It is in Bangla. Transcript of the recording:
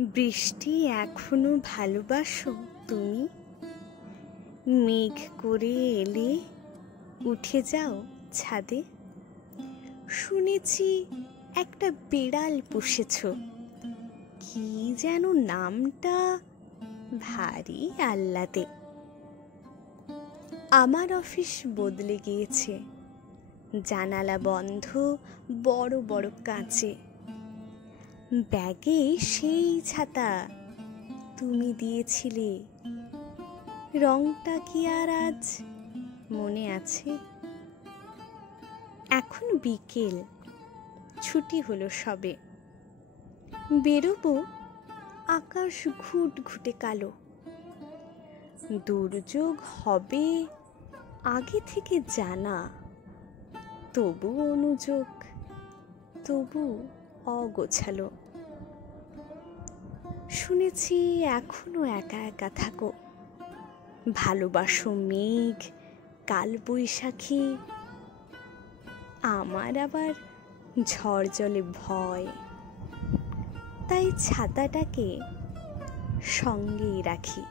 বৃষ্টি এখনো ভালোবাসো তুমি? মেঘ করে এলে উঠে যাও ছাদে। শুনেছি একটা বিড়াল পুষেছ, কি যেন নামটা, ভারী আহ্লাদে। আমার অফিস বদলে গিয়েছে, জানালা বন্ধ, বড় বড় কাঁচে। ব্যাগে সেই ছাতা তুমি দিয়েছিলে, রংটা কি আর আজ মনে আছে? এখন বিকেল, ছুটি হলো সবে, বেরোবো, আকাশ ঘুটঘুটে কালো। দুর্যোগ হবে আগে থেকে জানা, তবু অনুযোগ, তবু অগোছালো। শুনেছি এখনো একা একা থাকো, ভালোবাসো মেঘ, কাল বৈশাখী। আমার আবার ঝড় জলে ভয়, তাই ছাতাটাকে সঙ্গেই রাখি।